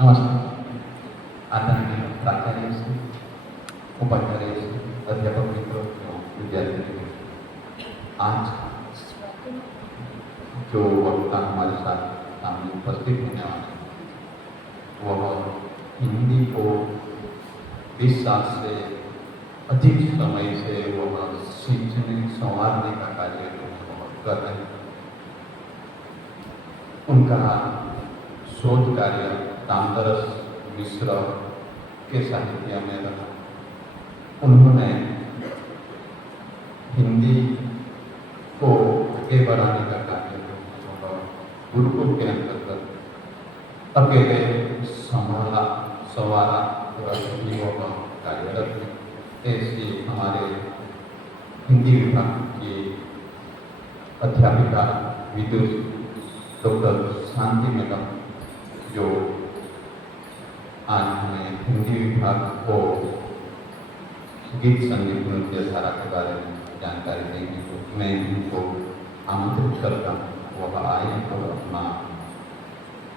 नमस्कार। आदरणीय प्राचार्य श्री, उपाचार्य श्री, अध्यापक मित्रों एवं विद्यार्थी मित्रों, आज जो वक्ता हमारे साथ सामने उपस्थित होने वाले हैं वह हिंदी को 20 साल से अधिक समय से वह सीखने संवारने का कार्य कर रहे हैं। उनका शोध कार्य रामदरस मिश्र के साहित्य में रहा। उन्होंने हिंदी को आगे बढ़ाने का कार्य गुरुकुल के अंतर्गत अकेले संवारा कार्यरत है। ऐसी हमारे हिंदी विभाग की अध्यापिका विदुष डॉक्टर शांति मैडम, जो आज हमें हिंदी विभाग को गीत संगीत नृत्य धारा के बारे में जानकारी देंगे, तो मैं उनको आमंत्रित करता हूँ वह आए और अपना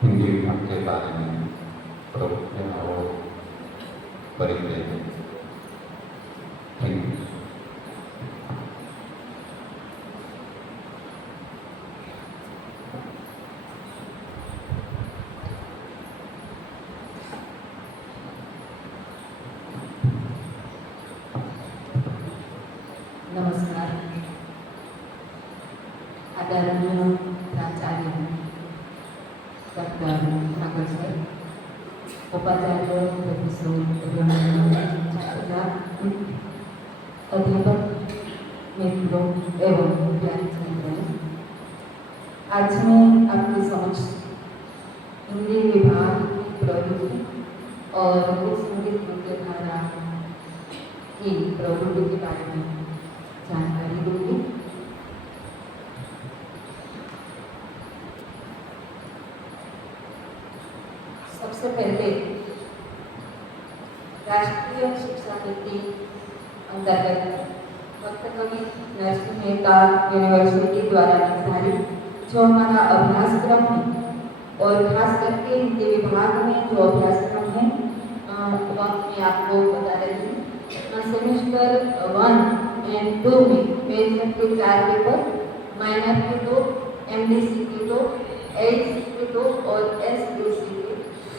हिंदी विभाग के बारे में प्रवचन और परिचय दें। Thank you. नमस्कार। आदरणीय प्राचार्य डॉक्टर ठाकुर सर, उपाचार्य प्रोफेसर अध्यापक मित्रों एवं विद्यार्थी मित्रों, आज मैं आपके समक्ष हिंदी विभाग की प्रवृत्ति और संगीत नृत्य धारा की प्रवृत्ति के बारे में जानकारी दूंगी। सबसे पहले राष्ट्रीय शिक्षा नीति अंतर्गत डॉक्टर कवि नरसिंह मेहता यूनिवर्सिटी द्वारा निर्धारित जो हमारा अभ्यासक्रम है और खास करके हिंदी विभाग में जो अभ्यासक्रम है वह मैं आपको बता रही हूँ। सेमेस्टर 1 एंड 2 में मेजर के 4 पेपर, माइनर के 2, एमडीसी के 2, एचसी के 2 और एसडीसी के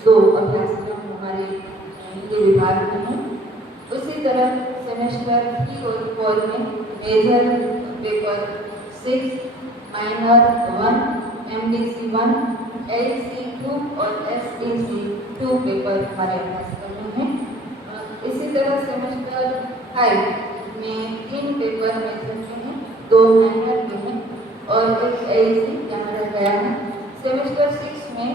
2 अभ्यासक्रम हमारे हिंदी विभाग में हैं। उसी तरह सेमेस्टर 3 और 4 में major paper 6, minor 1, MDC 1, HC 2 और एसडीसी 2 पेपर हमारे अभ्यासक्रम में हैं। इसी तरह सेमेस्टर 5 में 3 पेपर मेजर के हैं, 2 माइनर के हैं और एक एचसी यहाँ रह गया है। सेमेस्टर 6 में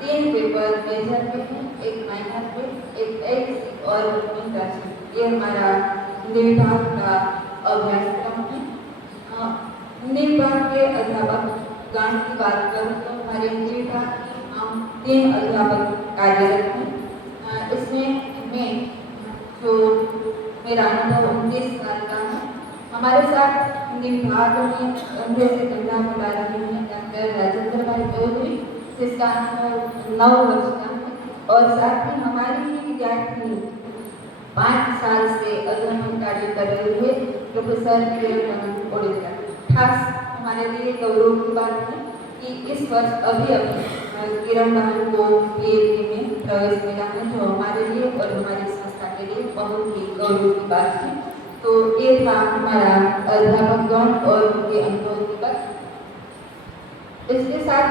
3 पेपर मेजर के हैं, 1 माइनर के, एक एचसी और इंटर्नशिप। ये हमारा हिंदी विभाग का अभ्यासक्रम है। हिंदी विभाग के अध्यापक गण की बात करूँ तो हमारे हिंदी विभाग में हम 3 अध्यापक कार्यरत हैं। इसमें मैं जो मेरा अनुभव 29 साल का है, हमारे साथ हिंदी विभाग में कंधे से कंधा मिला रहे हैं डॉक्टर राजेंद्र भाई चौधरी, जिसका अनुभव 9 वर्ष का है और साथ ही हमारी ही विद्यार्थी 5 साल से अध्ययन कार्य कर रहे हुए प्रोफेसर किरण ओडिसा। खास हमारे लिए गौरव की बात है कि इस वर्ष अभी किरण बहन को पीएचडी में प्रवेश मिला है, जो हमारे लिए और हमारी संस्था के लिए बहुत ही गौरव की बात है। तो ये था हमारा अध्यापक गण और उनके अनुभव की बात। इसके साथ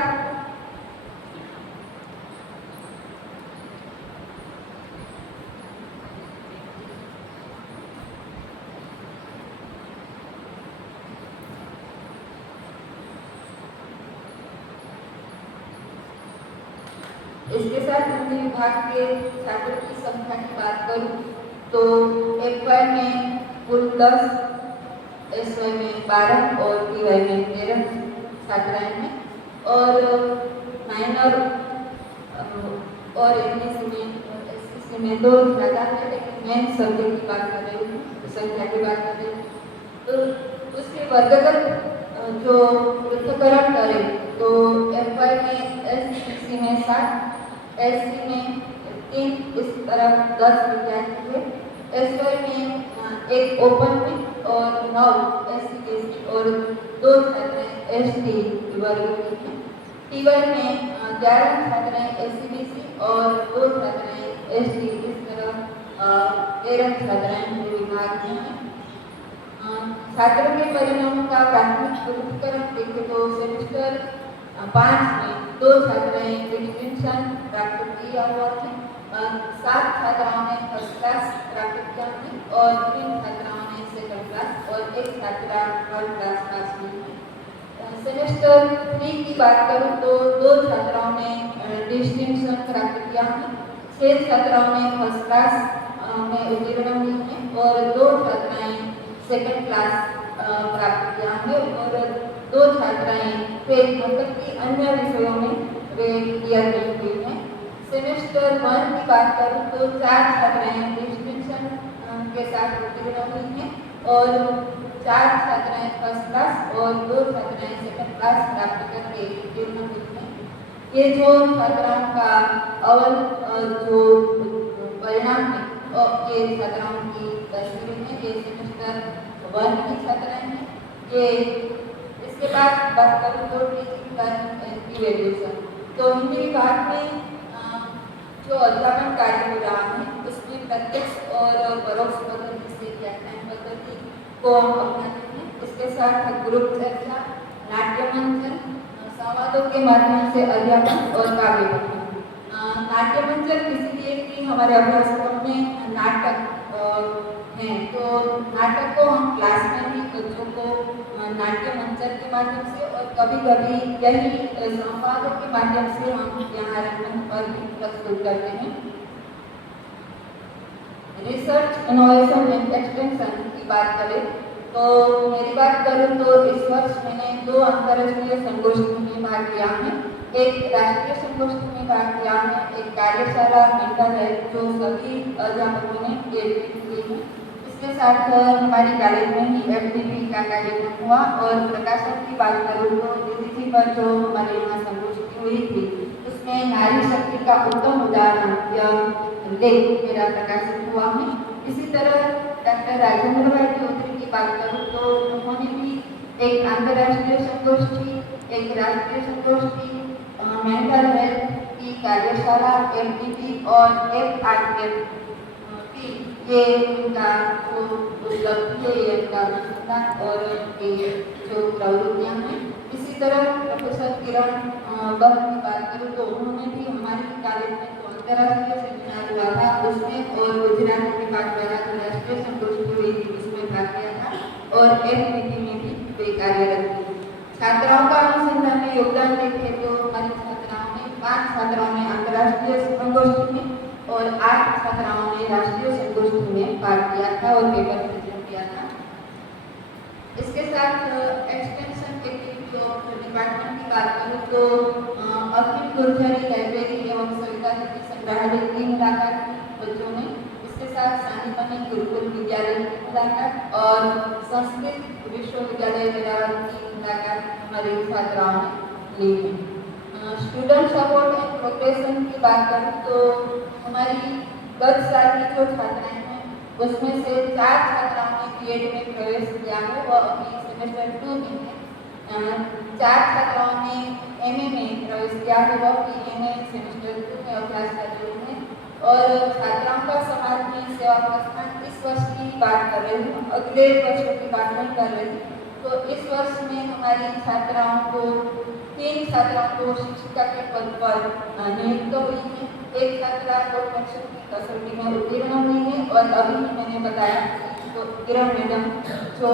हिंदी विभाग के छात्रों की संख्या की बात करूं तो एफवाई में कुल 10, एसवाई में 12 और टीवाई में 13 छात्राएं हैं और माइनर और एसएससी में 2 ज़्यादा है, लेकिन मेन सब्जेक्ट की बात कर रही हूँ, संख्या की बात कर रही हूँ। तो उसके वर्गगत जो पृथक्करण करें तो एफवाई में एसएससी में 7, एससी में 3, इस तरफ 10 विद्यार्थी थे। एसवाई में एक ओपन में और 9 SC और 2 छात्र ST वर्ग की हैं। टीवाई में 11 छात्र SCBC और 2 छात्र ST, इस तरह 13 छात्राएं विभाग में हैं। छात्रों के परिणामों का प्राथमिक वर्गीकरण देखें तो सेमेस्टर 5 में 2 छात्राएं डिस्टिंक्शन प्राप्त किया हुआ है, 7 छात्राओं ने फर्स्ट क्लास प्राप्त किया है और 3 छात्राओं ने सेकंड क्लास और 1 छात्रा थर्ड क्लास पास हुई है। सेमेस्टर 3 की बात करूं तो 2 छात्राओं ने डिस्टिंक्शन प्राप्त किया है, 6 छात्राओं ने फर्स्ट क्लास में उत्तीर्ण हुई हैं और 2 छात्राएं सेकंड क्लास प्राप्त किया है और 2 छात्राएं फेल, मतलब कि अन्य विषयों में वे क्लियर नहीं हुई हैं। सेमेस्टर 1 की बात करूं तो 4 छात्राएं डिस्टिंक्शन के साथ उत्तीर्ण हुई हैं और 4 छात्राएं फर्स्ट क्लास और 2 छात्राएं सेकंड क्लास प्राप्त करके उत्तीर्ण हुई हैं। ये जो छात्राओं का अवल जो परिणाम है ये छात्राओं की तस्वीरें हैं, ये सेमेस्टर 1 की छात्राएं हैं। ये इसके बाद बात करूँ तो टीचिंग लर्निंग इवैल्यूएशन, तो हिंदी विभाग में जो अध्यापन कार्य हो रहा है उसमें प्रत्यक्ष और परोक्ष पद्धति से व्याख्यान पद्धति को हम अपनाते हैं। इसके साथ ग्रुप चर्चा, नाट्य मंचन, संवादों के माध्यम से अध्यापन और काव्य पठन। नाट्य मंचन इसलिए कि हमारे अभ्यासक्रम में नाटक हैं, तो नाटक को हम क्लास में भी बच्चों को नाट्य मंचन के माध्यम से और कभी कभी यही संवादों के माध्यम से हम यहाँ रंगमंच पर भी प्रस्तुत करते हैं। रिसर्च, इनोवेशन एंड एक्सटेंशन की बात करें तो मेरी बात करूँ तो इस वर्ष मैंने 2 अंतर्राष्ट्रीय संगोष्ठी में भाग लिया है, एक राष्ट्रीय संगोष्ठी में भाग लिया है, एक कार्यशाला मेंटल हेल्थ जो सभी अध्यापकों ने की है। इसके साथ हमारी कॉलेज में ही FDP का कार्यक्रम हुआ और प्रकाशन की बात करूँ तो DCG पर जो हमारे यहाँ संगोष्ठी हुई थी उसमें नारी शक्ति का उत्तम उदाहरण यह लेख मेरा प्रकाशित हुआ है। इसी तरह डॉक्टर राजेंद्र भाई चौधरी की बात करूँ तो उन्होंने भी एक अंतर्राष्ट्रीय संगोष्ठी, एक राष्ट्रीय संगोष्ठी, मेंटल हेल्थ की कार्यशाला, FDP और FIF की ये उनका जो उपलब्धि है, ये उनका अनुसंधान और ये जो प्रवृत्तियाँ हैं। इसी तरह प्रोफेसर किरण बहल की बात करूँ तो उन्होंने भी हमारी कॉलेज में जो अंतर्राष्ट्रीय सेमिनार हुआ था उसमें और गुजरात विभाग द्वारा जो राष्ट्रीय संगोष्ठी हुई थी उसमें भाग लिया था और FDP में भी वे कार्यरत थी। छात्राओं का अनुसंधान में योगदान देखें तो हमारी छात्राओं ने 5 छात्राओं ने अंतर्राष्ट्रीय संगोष्ठी में और 8 छात्राओं ने राष्ट्रीय संगोष्ठी में भाग लिया था और पेपर प्रेजेंट किया था। इसके साथ एक्सटेंशन एक्टिविटी ऑफ डिपार्टमेंट की बात करूँ तो अखिल गुरझरी लाइब्रेरी एवं सविता जी संग्रहालय की मुलाकात की बच्चों ने। इसके साथ सानिमनी गुरुकुल विद्यालय की मुलाकात और संस्कृत विश्वविद्यालय वेरावल की मुलाकात हमारे छात्राओं ने ली है। स्टूडेंट सपोर्ट एंड प्रोग्रेशन की बात करूँ तो हमारी गत साल की जो छात्राएं हैं उसमें से 4 छात्राओं ने BEd में प्रवेश किया है, वह अभी सेमेस्टर 2 में है। 4 छात्राओं ने MA में प्रवेश किया है, वह भी MA सेमेस्टर 2 में अभ्यास कर रही है। और छात्राओं का समाज में सेवा प्रस्थान इस वर्ष की बात कर रही हूँ, अगले वर्षों की बात नहीं कर रही। तो इस वर्ष में हमारी छात्राओं को 3 छात्राओं को शिक्षिका के पद पर नियुक्त हुई है, 1 छात्रा प्रोफेसर की कसौटी में उत्तीर्ण हुई है और अभी मैंने बताया तो किरण मैडम जो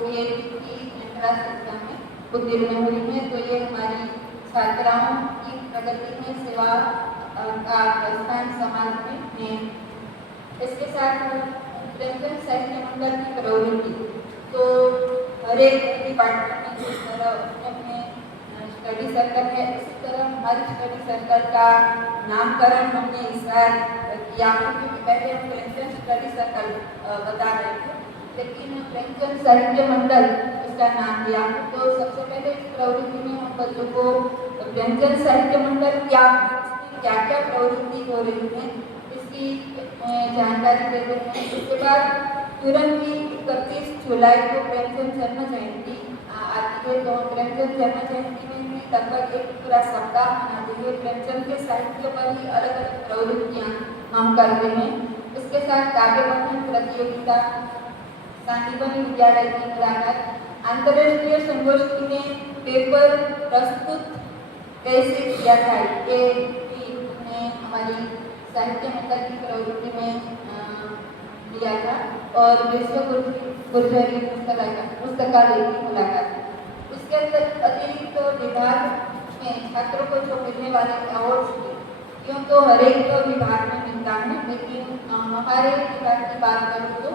BEd की एंट्रेंस एग्जाम में उत्तीर्ण हुई है। तो ये हमारी छात्राओं की प्रगति में सेवा का प्रस्थान समाज में है। इसके साथ प्रेमचंद साहित्य मंडल की प्रवृत्ति, तो हर एक डिपार्टमेंट में जिस तरह अपने स्टडी सर्कल है इसी तरह हमारी स्टडी सर्कल का नामकरण हमने इस बार किया है, क्योंकि पहले हम प्रेमचंद स्टडी सर्कल बता रहे थे लेकिन प्रेमचंद साहित्य मंडल इसका नाम दिया है। तो सबसे पहले इस प्रवृत्ति में हम बच्चों को प्रेमचंद साहित्य मंडल क्या क्या क्या प्रवृत्ति हो रही है इसकी जानकारी देते हैं। उसके बाद तुरंत ही 31 जुलाई को प्रेमचंद जन्म जयंती आती है। तो प्रेमचंद जन्म जयंती में भी लगभग एक पूरा सप्ताह मनाते हैं। प्रेमचंद के साहित्य पर ही अलग अलग प्रवृत्तियाँ हम करते हैं। इसके साथ काव्य पठन प्रतियोगिता, शांतिवन विद्यालय की मुलाकात, अंतर्राष्ट्रीय संगोष्ठी में पेपर प्रस्तुत कैसे किया जाए ये भी हमने हमारी साहित्य मंडल की प्रवृत्ति में लिया था। और विश्व गुर्जरी पुस्तकालय की मुलाकात। इसके अतिरिक्त विभाग में छात्रों को जो मिलने वाले अवार्ड्स थे, यूँ तो हर एक विभाग में मिलता है, लेकिन हमारे विभाग की बात करूँ तो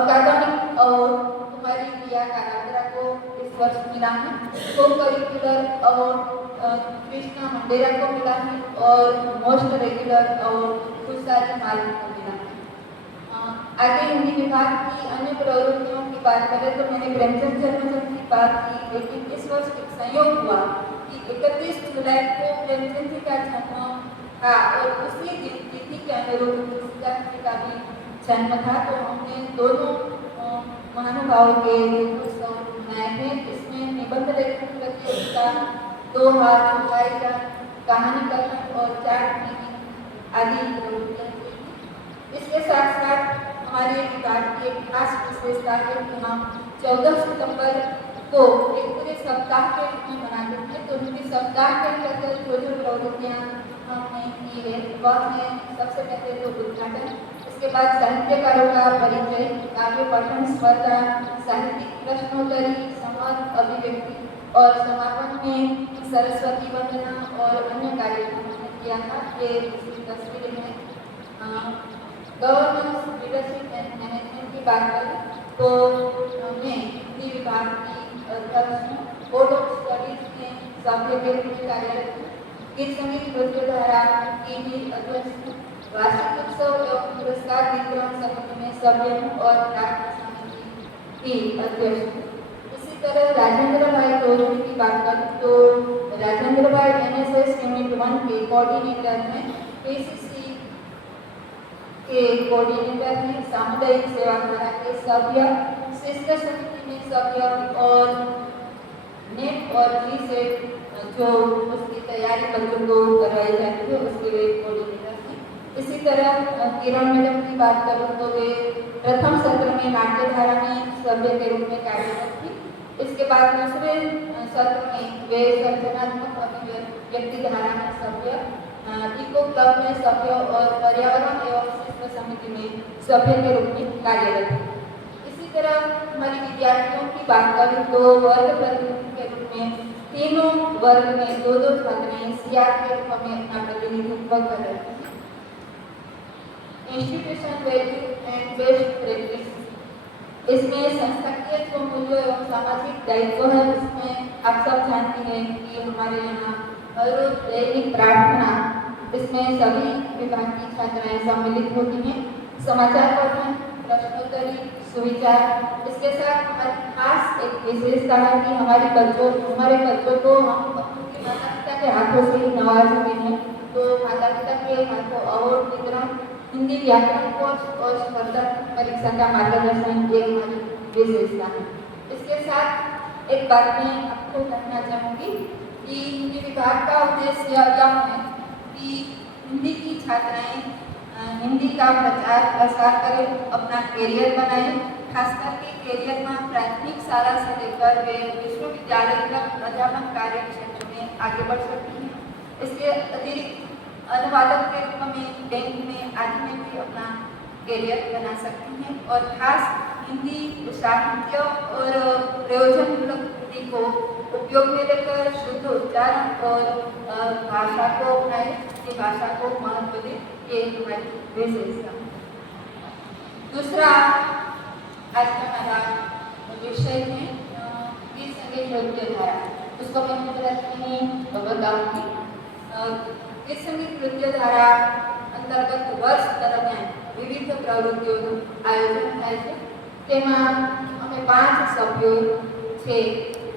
अकादमिक अवार्ड कुमारी प्रिया कारांद्रा को इस वर्ष मिला है। को करिकुलर अवार्ड कृष्णा मंडेरा को मिला है और मोस्ट रेगुलर अवार्ड खुशाली मालिक को मिला है। आगे हिंदी विभाग की अन्य प्रवृत्तियों की बात करें तो मैंने प्रेमचंद जन्मजयंती की बात की, लेकिन इस वर्ष एक संयोग हुआ कि 31 जुलाई को प्रेमचंद जी का जन्म था और उसी दिन तिथि के अनुरूप तुलसीदास का भी जन्म था। तो हमने दोनों महानुभावों के उत्सव मनाए हैं। इसमें निबंध लेखन प्रतियोगिता, दोहा, चौपाइया, कहानी कथन और चाट आदि प्रवृत्तियाँ। इसके साथ साथ हमारे विभाग की एक खास विशेषता है कि हम 14 सितंबर को एक पूरे सप्ताह के रूप में मनाते हैं। तो उनके सप्ताह के अंतर्गत जो जो प्रवृत्तियाँ हमने की है वह है सबसे पहले तो उद्घाटन, इसके बाद साहित्यकारों का परिचय, काव्य पठन स्पर्धा, साहित्यिक प्रश्नोत्तरी, संवाद, अभिव्यक्ति और समापन में सरस्वती वंदना और अन्य कार्यक्रम हमने किया था। ये इसकी तस्वीरें हैं। गवर्नेंस, लीडरशिप एंड मैनेजमेंट की बात करें तो मैं हिंदी विभाग की अध्यक्ष हूँ। बोर्ड ऑफ स्टडीज में सभ्य के रूप में कार्यरत हूँ। गीत संगीत नृत्य धारा की भी अध्यक्ष हूँ। वार्षिक उत्सव एवं पुरस्कार वितरण समिति में सभ्य हूँ और प्रार्थना समिति की अध्यक्ष हूँ। इसी तरह राजेंद्र भाई चौधरी की बात करें तो राजेंद्र भाई NSS यूनिट 1 के कोऑर्डिनेटर हैं, KCC के कोऑर्डिनेटर हैं, सामुदायिक सेवा धारा के सभ्य, शिष्ट समिति में सभ्य और नेट और GSET जो उसकी तैयारी बच्चों को करवाई जाती है उसके वे कोऑर्डिनेटर हैं। इसी तरह किरण मैडम की बात करूँ तो वे प्रथम सत्र में नाट्यधारा में सभ्य के रूप में कार्यरत थी। इसके बाद दूसरे सत्र में वे सर्जनात्मक अभिव्यक्ति धारा में सभ्य, इको क्लब में सभ्य और पर्यावरण एवं शिष्ट समिति में सभ्य के रूप में कार्यरत है। इसी तरह हमारी विद्यार्थियों की बात करें तो वर्ग प्रतिनिधि के रूप में तीनों वर्ग में दो छात्राएं CR के रूप में अपना प्रतिनिधित्व कर रही हैं। Institution value and best practice, इसमें संस्थाकीय जो मूल्य एवं सामाजिक दायित्व है इसमें आप सब जानते हैं कि हमारे यहाँ हर रोज दैनिक प्रार्थना, इसमें सभी विभाग की छात्राएं सम्मिलित होती हैं। समाचार पठन, प्रश्नोत्तरी, सुविचार, इसके साथ हमारी खास एक विशेषता है कि हमारे बच्चों को हम अपने माता पिता के हाथों से ही नवाज रहे हैं। तो माता पिता के हाथों अवार्ड वितरण, हिंदी व्याकरण कोर्स और स्पर्धा परीक्षा का मार्गदर्शन ये हमारी विशेषता है। इसके साथ एक बात मैं आपको कहना चाहूँगी कि हिंदी विभाग का उद्देश्य यह है कि हिंदी की छात्राएं हिंदी का प्रचार प्रसार करें, अपना करियर बनाएं, खास करके करियर में प्राथमिक शाला से लेकर वे विश्वविद्यालय तक अध्यापन कार्य क्षेत्र में आगे बढ़ सकती हैं। इसके अतिरिक्त अनुवादक के रूप में बैंक में आदि में भी अपना करियर बना सकती हैं और खास हिंदी साहित्य और प्रयोजनमूलक हिंदी को उपयोग में लेकर शुद्ध उच्चारण और भाषा को अपनाएं, हिंदी भाषा को महत्व दें, ये हमारी विशेषता। दूसरा आज का हमारा विषय है गीत संगीत नृत्य धारा, उसको मैं बताऊंगी। गीत संगीत नृत्य धारा अंतर्गत वर्ष दरमियान विविध प्रवृत्तिओं आयोजन થાય છે। તેમાં અમે 5 સભ્યો છે।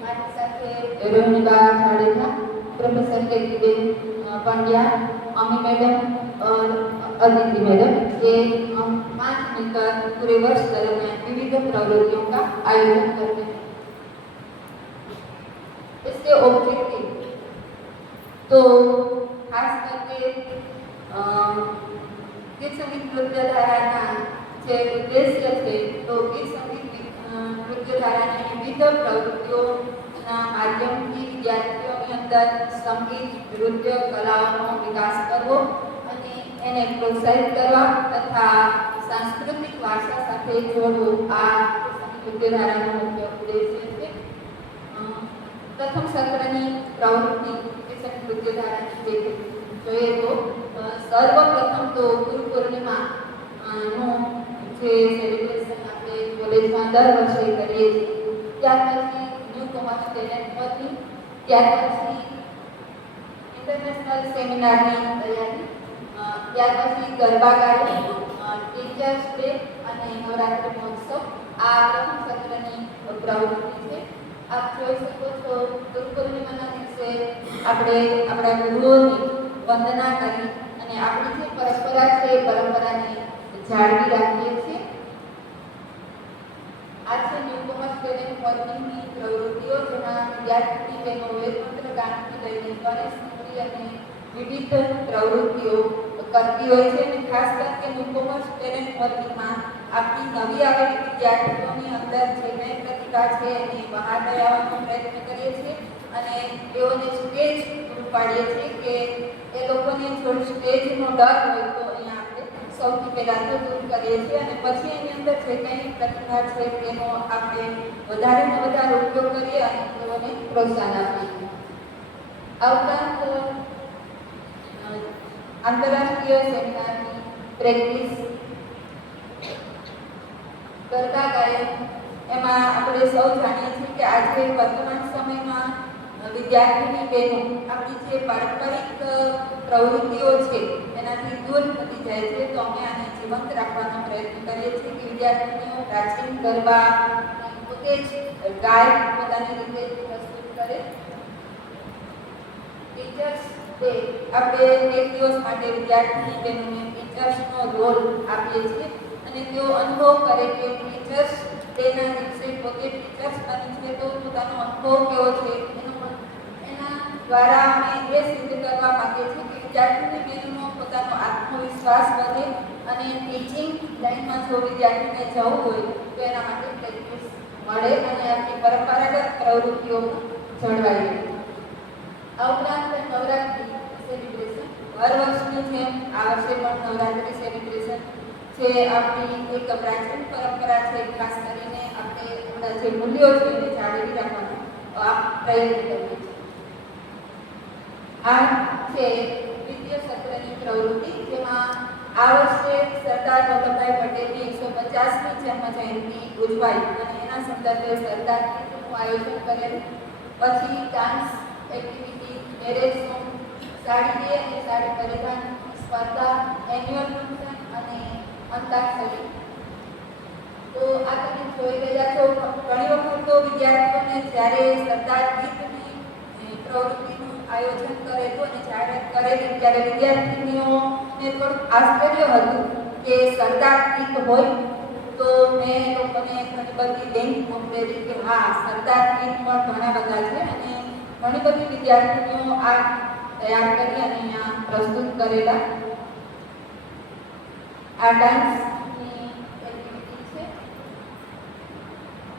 મારી સાથે રોહિણીબા જાડેજા, प्रोफेसर कीर्तिबेन पंड्या, अमी मैडम और अदिति मैडम, ये हम 5 मिलकर पूरे वर्ष दरमियान विविध प्रवृत्तियों का आयोजन करते हैं। इसके ऑब्जेक्टिव तो खास करके गीत संगीत नृत्य धाराना જે ઉદ્દેશ્ય છે તો ગીત સંગીત નૃત્ય ધારાની વિવિધ પ્રવૃત્તિઓના માધ્યમથી વિદ્યાર્થીઓની અંદર સંગીત નૃત્ય કલાઓનો વિકાસ કરવો અને એને પ્રોત્સાહિત કરવા તથા સાંસ્કૃતિક વારસા સાથે જોડવો આ નૃત્ય ધારાનો મુખ્ય ઉદ્દેશ્ય છે। પ્રથમ સત્રની પ્રવૃત્તિ નૃત્ય ધારાની જોઈએ તો સર્વપ્રથમ તો ગુરુ પૂર્ણિમા નું જે સેલિબ્રેશન આપણે કોલેજમાં દર વર્ષે કરીએ છીએ, ત્યાર પછી ન્યૂ કોમર્સ ટેલેન્ટ પરથી, ત્યાર પછી ઇન્ટરનેશનલ સેમિનારની તૈયારી, ત્યાર પછી ગરબા ગાડી, ટીચર્સ ડે અને નવરાત્રિ મહોત્સવ આ પ્રથમ સત્રની પ્રવૃત્તિ છે। આપ જોઈ શકો છો ગુરુ પૂર્ણિમાના દિવસે આપણે આપણા ગુરુઓની વંદના કરી અને આપણી જે પરંપરા છે એ પરંપરાને જાળવી રાખીએ છીએ। આ છે ન્યૂ કોમર્સ ટેલેન્ટ પરની પ્રવૃત્તિઓ, જેમાં વિદ્યાર્થી બહેનો વેદમંત્ર ગાનથી લઈને ગણેશ સ્મૃતિ અને વિવિધ પ્રવૃત્તિઓ કરતી હોય છે અને ખાસ કરીને ન્યૂ કોમર્સ ટેલેન્ટ પરમાં આપણી નવી આવેલી વિદ્યાર્થીઓની અંદર જે કંઈ પ્રતિભા છે એને બહાર લઈ આવવાનો પ્રયત્ન કરીએ છીએ અને તેઓને સ્ટેજ પૂરું પાડીએ છીએ કે એ લોકોને જો સ્ટેજનો ડર હોય તો અહીંયા આપણે સૌથી પહેલાં તો દૂર કરીએ છીએ અને પછી એની અંદર જે કંઈ પ્રતિભા છે તેનો આપણે વધારેમાં વધારે ઉપયોગ કરીએ અને તેઓને પ્રોત્સાહન આપીએ। આ ઉપરાંત આંતરરાષ્ટ્રીય સેમિનારની પ્રેક્ટિસ, ગરબા ગાયન, એમાં આપણે સૌ જાણીએ છીએ કે આજે વર્તમાન સમયમાં વિદ્યાર્થીની બહેનો આપણી જે પારંપરિક પ્રવૃત્તિઓ છે એનાથી દૂર થતી જાય છે, તો અમે આને જીવંત રાખવાનો પ્રયત્ન કરીએ છીએ કે વિદ્યાર્થીનીઓ પ્રાચીન ગરબા પોતે જ ગાય પોતાની રીતે પ્રસ્તુત કરે। ટીચર્સ ડે આપણે એક દિવસ માટે વિદ્યાર્થીની બહેનોને ટીચર્સનો રોલ આપીએ છીએ અને તેઓ અનુભવ કરે કે ટીચર્સ ડેના દિવસે પોતે ટીચર્સ બની છે તો પોતાનો અનુભવ કેવો છે એના દ્વારા અમે એ સિદ્ધ કરવા માંગીએ છીએ કે વિદ્યાર્થીની બહેનોનો પોતાનો આત્મવિશ્વાસ વધે અને ટીચિંગ લાઈનમાં જો વિદ્યાર્થીને જવું હોય તો એના માટે પ્રેક્ટિસ મળે અને આપણી પરંપરાગત પ્રવૃત્તિઓ જળવાઈ રહે। આ ઉપરાંત નવરાત્રિ સેલિબ્રેશન હર વર્ષની જેમ આ વર્ષે પણ નવરાત્રિ સેલિબ્રેશન જે આપણી એક પ્રાચીન પરંપરા છે, ખાસ કરીને આપણે આપણા જે મૂલ્યો છે એને જાળવી રાખવાનો પ્રયત્ન કરીએ છીએ। આ છે દ્વિતીય સત્રની પ્રવૃત્તિ, જેમાં આ વર્ષે સરદાર વલ્લભભાઈ પટેલની 150મી જન્મ જયંતિ ઉજવાઈ અને એના સંદર્ભે સરદાર ગીતનું આયોજન કરેલ, પછી dance activity, marriage song, sari day અને સાડી પરિધાન સ્પર્ધા, એન્યુઅલ ફંક્શન અને અંતાક્ષરી। તો આ તમે જોઈ રહ્યા છો ઘણી વખત તો વિદ્યાર્થીઓને જ્યારે સરદાર ગીતની પ્રવૃત્તિનું આયોજન કરેલું અને જાહેરાત કરેલી ત્યારે વિદ્યાર્થીનીઓને થોડું આશ્ચર્ય હતું કે સરદાર ગીત હોય તો મેં લોકોને ઘણી બધી લિંક મોકલેલી કે હા સરદાર ગીત પણ ઘણા બધા છે અને ઘણી બધી વિદ્યાર્થીનીઓ આ તૈયાર કરી અને અહીંયા પ્રસ્તુત કરેલા। આ ડાન્સની એક્ટિવિટી છે,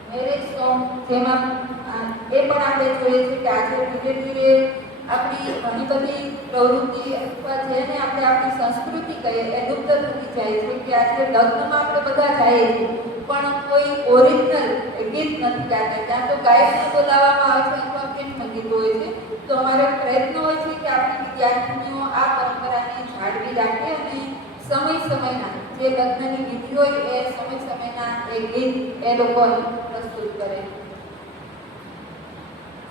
મેરેજ સોંગ, જેમાં એ પણ આપણે જોઈએ છીએ કે આજે ધીરે ધીરે આપણી ઘણી બધી પ્રવૃત્તિ અથવા જેને આપણે આપણી સંસ્કૃતિ કહીએ એ લુપ્ત થતી જાય છે કે આજે લગ્નમાં આપણે બધા જઈએ છીએ પણ કોઈ ઓરિજિનલ ગીત નથી ગાતા, ત્યાં તો ગાયકને બોલાવવામાં આવે છે અથવા ફિલ્મ ગીતો હોય છે। તો અમારો પ્રયત્ન હોય છે કે આપણી વિદ્યાર્થીનીઓ આ પરંપરાને જાળવી રાખે અને સમય સમયના જે લગ્નની વિધિ હોય એ સમય સમયના એ ગીત એ લોકો પ્રસ્તુત કરે।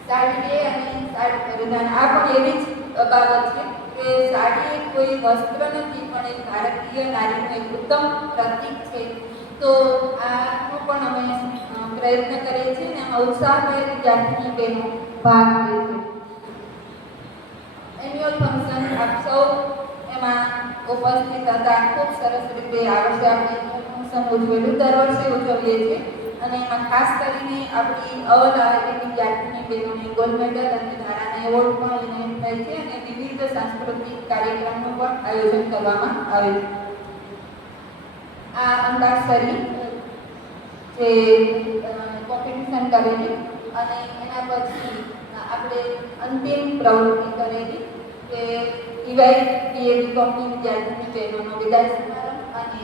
સાડી ડે અને સાડી પરિધાન આ પણ એવી જ બાબત છે કે સાડી કોઈ વસ્ત્ર નથી પણ એક ભારતીય નારીનું એક ઉત્તમ પ્રતીક છે। તો આનો પણ અમે પ્રયત્ન કરીએ છીએ અને આમાં ઉત્સાહભેર વિદ્યાર્થીની બહેનો ભાગ લે છે। ઉપસ્થિત હતા. ખૂબ સરસ રીતે આ વર્ષે આપણે મહોત્સવ ઉજવેલું, દર વર્ષે ઉજવીએ છીએ અને એમાં ખાસ કરીને આપણી અવલ આવેલી વિદ્યાર્થીની બહેનોને ગોલ્ડ મેડલ અને ધારાને એવોર્ડ પણ એનાયત થાય છે અને વિવિધ સાંસ્કૃતિક કાર્યક્રમનું પણ આયોજન કરવામાં આવે છે. આ અંતાક્ષરી જે કોમ્પિટિશન કરેલી અને એના પછી આપણે અંતિમ પ્રવૃત્તિ કરેલી કે ઈવાય બીકોમની વિદ્યાર્થીની બહેનોનો વિદાય સમારંભ અને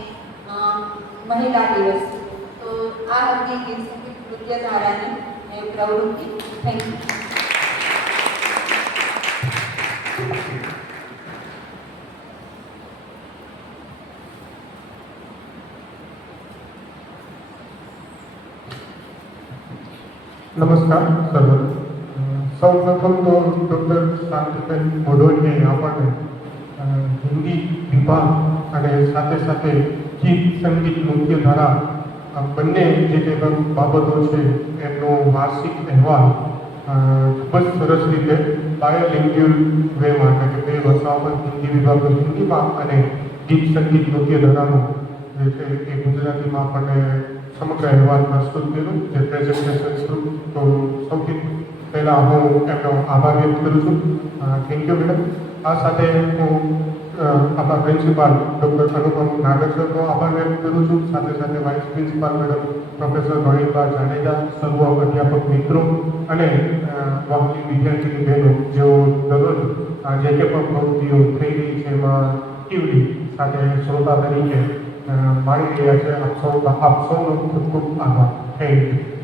મહિલા દિવસ. તો આ હતી ગીત સંગીત નૃત્ય ધારાની પ્રવૃત્તિ. Thank you. નમસ્કાર સર્વ. સૌ પ્રથમ તો ડૉક્ટર શાંતિબેન મોઢોડીએ આપણને હિન્દી વિભાગ અને સાથે સાથે ગીત સંગીત નૃત્ય ધારા આ બંને જે કંઈ બાબતો છે એમનો વાર્ષિક અહેવાલ ખૂબ જ સરસ રીતે બાયોલિંગ્યુઅલ વેમાં એટલે કે 2 ભાષાઓમાં હિન્દી વિભાગનો હિન્દીમાં અને ગીત સંગીત નૃત્ય ધારાનો જે છે એ ગુજરાતીમાં આપણને સમગ્ર અહેવાલ પ્રસ્તુત કર્યો, જે પ્રેઝન્ટેશન થયું. તો સૌથી પહેલાં હું એમનો આભાર વ્યક્ત કરું છું. Thank you madam. આ સાથે હું આપણા પ્રિન્સિપાલ ડૉક્ટર અનુપમ નાગરસરનો આભાર વ્યક્ત કરું છું. સાથે સાથે vice principal madam professor Rohitba Jadeja, સર્વ અધ્યાપક મિત્રો અને વાહની વિદ્યાર્થીની બહેનો જેઓ દરરોજ જે કે પણ પ્રવૃત્તિઓ થઈ રહી છે એમાં એક્ટિવલી સાથે શ્રોતા તરીકે માણી રહ્યા છે. આપ સૌનો ખૂબ ખૂબ આભાર. Thank you.